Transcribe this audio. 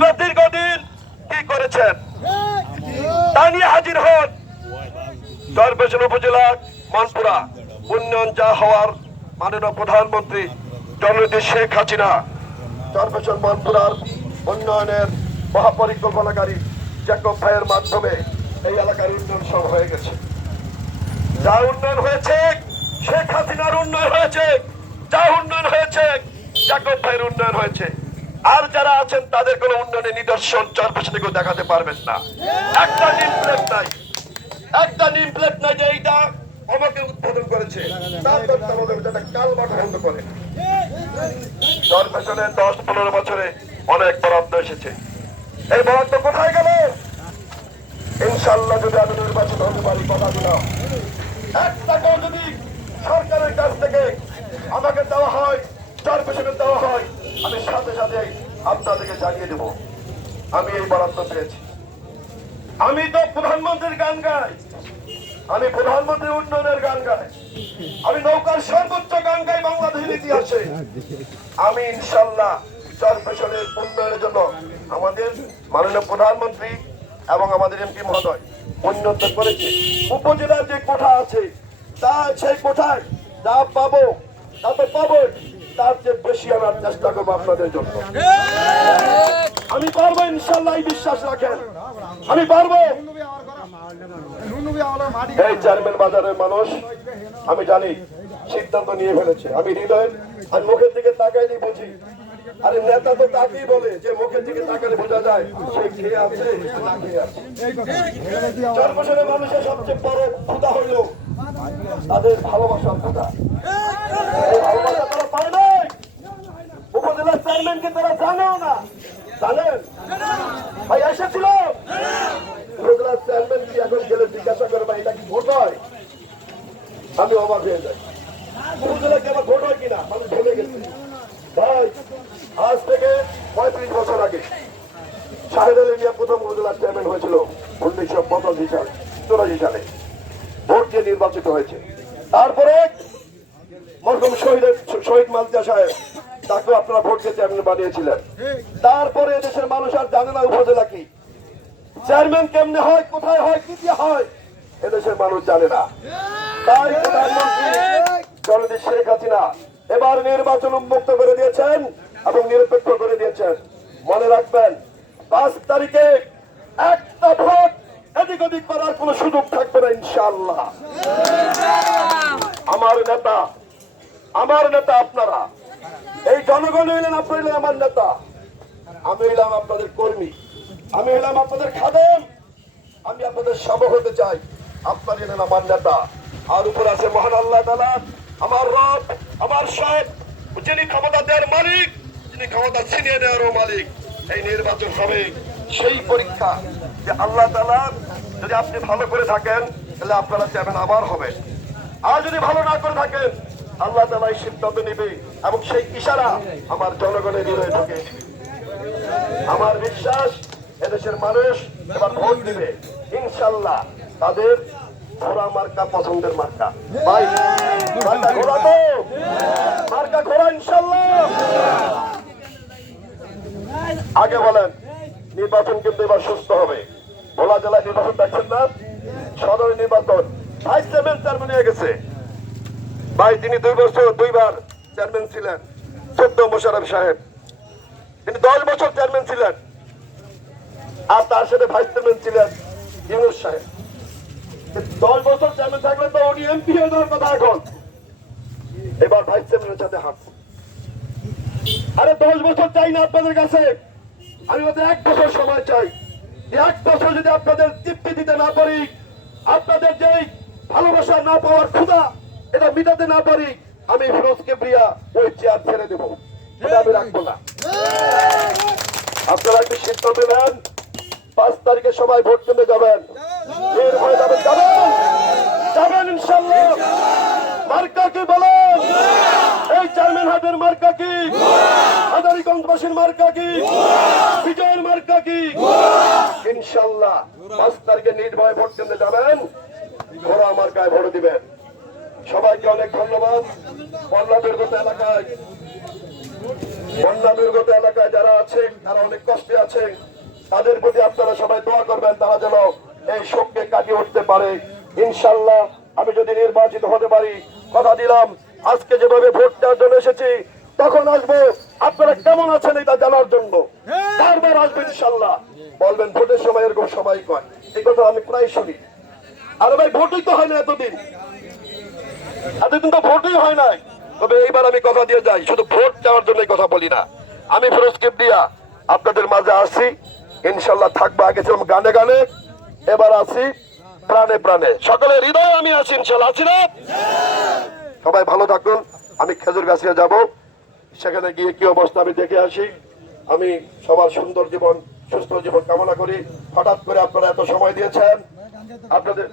দীর্ঘদিন কি করেছেন তা নিয়ে হাজির হন চরফ্যাশন উপজেলা মানপুরা উন্নয়ন যা হওয়ার মাননীয় প্রধানমন্ত্রী জননেত্রী শেখ হাসিনা চরফ্যাশন মানপুরার উন্নয়নের মহাপরিকল্পনাকারী জ্যাকব ভাইয়ের মাধ্যমে এই এলাকার উন্নয়ন সব হয়ে গেছে। যা উন্নয়ন হয়েছে শেখ হাসিনার উন্নয়ন হয়েছে, যা উন্নয়ন হয়েছে জ্যাকব ভাইয়ের উন্নয়ন হয়েছে। আর যারা আছেন তাদের কোনো উন্নয়নের নিদর্শন চরফ্যাশনে কেউ দেখাতে পারবেন না। একটা নিম প্লেট নাই, একটা নিম প্লেট নাই যে এইটা আমাকে উদ্বোধন করেছে কালবাট বন্ধ করে। চরফ্যাশনে 10-15 বছরে অনেক বরাদ্দ এসেছে, এই বরাদ্দ কোথায় গেল? ইনশাল্লাহ যদি আমি নির্বাচিত হতে পারি কথাগুলো এক টাকাও যদি সরকারের কাছ থেকে আমাকে দেওয়া হয়, চরফ্যাশনে দেওয়া হয়, আমি সাথে সাথে আপনাদেরকে জানিয়ে দেব আমি এই বরাদ্দ পেয়েছি। আমি তো প্রধানমন্ত্রীর গান গাই, আমি প্রধানমন্ত্রীর উন্নয়নের গান গাই, আমি নৌকার সর্বোচ্চ গান গাই বাংলাদেশের ইতিহাসে। আমি ইনশাল্লাহ চরফ্যাশনের উন্নয়নের জন্য আমাদের মাননীয় প্রধানমন্ত্রী এবং আমাদের এমপি মহোদয় উন্নত করেছে। উপজেলার যে কোঠা আছে তা সেই কোঠায় যা পাবো তা তো পাবো, তার চেয়ে বেশি আনার চেষ্টা করবো আপনাদের জন্য। আমি পারবো ইনশাল্লাহ, এই বিশ্বাস রাখেন আমি পারবো। এই চেয়ারম্যান বাজারের মানুষ আমি জানি সিদ্ধান্ত নিয়ে ফেলেছে। আমি হৃদয় আর মুখের দিকে তাকাইনি বুঝি। আরে নেতা তো তাকেই বলে যে মুখের দিকে তাকালে বোঝা যায় সে খেয়ে আছে না খেয়ে আছে। চরফ্যাশনের মানুষের সবচেয়ে বড় ক্ষুধা হইল তাদের ভালোবাসার ক্ষুধা। এই ভালোবাসা তারা পায় নাই। উপজেলার চেয়ারম্যানকে তারা জানেও না, জানেন ভাই এসেছিল উপজেলার চেয়ারম্যান কি এখন গেলে জিজ্ঞাসা করে ভাই এটা কি ভোট হয়? আমি অবাক হয়ে যাই। উপজেলাকে আবার ভোট হয় কিনা মানুষ ভুলে গেছে। ভাই আজ থেকে 35 বছর আগে শাহেদ আলী মিয়া প্রথম উপজেলার চেয়ারম্যান হয়েছিল 1984 সালে ভোট দিয়ে নির্বাচিত হয়েছে। তারপরে মরহুম শহীদ মালতিয়া সাহেব তাকে আপনারা ভোট দিয়ে চেয়ারম্যান বানিয়েছিলেন। তারপরে এদেশের মানুষ আর জানে না উপজেলা কি, চেয়ারম্যান কেমনে হয়, কোথায় হয়, কি দিয়ে হয়, এদেশের মানুষ জানে না। তাই প্রধানমন্ত্রী জননেত্রী শেখ হাসিনা এবার নির্বাচন উন্মুক্ত করে দিয়েছেন এবং নিরপেক্ষ করে দিয়েছেন। মনে রাখবেন 5 তারিখে একটা ভোট এদিক ওদিক করার কোন সুযোগ থাকবে না ইনশাআল্লাহ। আমার নেতা আপনারা, এই জনগণ হইলেন আপনারা, হইলেন আমার নেতা, আমি হইলাম আপনাদের কর্মী, আমি হইলাম আপনাদের খাদেম, আমি আপনাদের সেবক হতে চাই। আপনারা হলেন আমার নেতা। আর উপর আছে মহান আল্লাহ তাআলা, আমার রব, আমার সব, যিনি ক্ষমতা দেওয়ার মালিক, যিনি ক্ষমতা ছিনিয়ে নেওয়ারও মালিক। এই নির্বাচন হবে সেই পরীক্ষা যে আল্লাহ তাআলা যদি আপনি ভালো করে থাকেন তাহলে আপনারা চেয়ারম্যান আবার হবেন, আর যদি ভালো না করে থাকেন আল্লাহ তাআলা এই সিদ্ধান্ত নেবে এবং সেই ইশারা আমার জনগণের হৃদয়ে ঢুকে। আমার বিশ্বাস এদেশের মানুষ এবার ভোট দিবে ইনশাল্লাহ। তাদের ঘোড়া মার্কা পছন্দের মার্কা। ভাই মার্কা ঘোড়া তো, মার্কা ঘোড়া ইনশাল্লাহ। আগে বলেন নির্বাচন কিন্তু এবার সুস্থ হবে। ভোলা জেলায় নির্বাচন দেখছেন না, সদরের নির্বাচন ভাইস চেয়ারম্যান হয়ে গেছে। ভাই তিনি 2 বছর 2 বার চেয়ারম্যান ছিলেন। 14 মোশাররফ সাহেব তিনি 10 বছর চেয়ারম্যান ছিলেন, আর তার সাথে ভাইস চেয়ারম্যান ছিলেন ইউনূস সাহেব। 10 বছর চেয়ারম্যান থাকলে তো উনি এমপি হয়ে যাওয়ার কথা। এখন এবার ভাইস চেয়ারম্যানের সাথে হাত। আরে 10 বছর চাই না আপনাদের কাছে, আমি ওদের 1 বছর সময় চাই। 1 বছর যদি আপনাদের তৃপ্তি দিতে না পারি, আপনাদের যেই ভালোবাসা না পাওয়ার ক্ষুধা এটা মিটাতে না পারি, আমি ফিরোজ কিবরিয়া ওই চেয়ার ছেড়ে দেবো, আমি রাখবো না। আপনারা একটু সিদ্ধান্ত নেন, 5 তারিখে সবাই ভোট কেন্দ্রে যাবেন, যাবেন ইনশাল্লাহ। মার্কা কি বলেন? এই চেয়ারম্যান হাটের মার্কা কি? হাজারীগঞ্জবাসীর মার্কা কি? বিজয়ের মার্কা কি? ইনশাল্লাহ 5 তারিখে নির্ভয়ে ভোট কেন্দ্রে যাবেন, ঘোড়া মার্কায় ভোট দিবেন। সবাইকে অনেক ধন্যবাদ। মহল্লা দুর্গত এলাকায় বন্যা দুর্গত এলাকায় যারা আছেন, তারা অনেক কষ্টে আছেন, তাদের প্রতি আপনারা সবাই দোয়া করবেন, তারা যেন এই শোককে কাটিয়ে উঠতে পারে। ইনশাল্লাহ আমি যদি নির্বাচিত হতে পারি, কথা দিলাম আজকে যেভাবে ভোট দেওয়ার জন্য এসেছি, তখন আসবো আপনারা কেমন আছেন এটা জানার জন্য। বারবার আসবেন ইনশাল্লাহ, বলবেন ভোটের সময় এরকম সবাই কয়, এই কথা আমি প্রায় শুনি। আরে ভাই ভোটই তো হয় না এতদিন তো ভোটই হয় নাই। তবে এইবার আমি কথা দিয়ে যাই, শুধু ভোট দেওয়ার জন্য কথা বলি না। আমি ফিরোজ কিবরিয়া আপনাদের মাঝে আসি, ইনশাল্লাহ থাকবো। আগে ছিলাম গানে গানে, এবার আছি প্রাণে প্রাণে। সকলের হৃদয়ে আমি আছি, ইনশাল্লাহ আছি না? সবাই ভালো থাকুন। আমি খেজুরগাছিয়া যাব, সেখানে গিয়ে কি অবস্থা আমি দেখে আসি। আমি সবার সুন্দর জীবন, সুস্থ জীবন কামনা করি। হঠাৎ করে আপনারা এত সময় দিয়েছেন, আপনাদের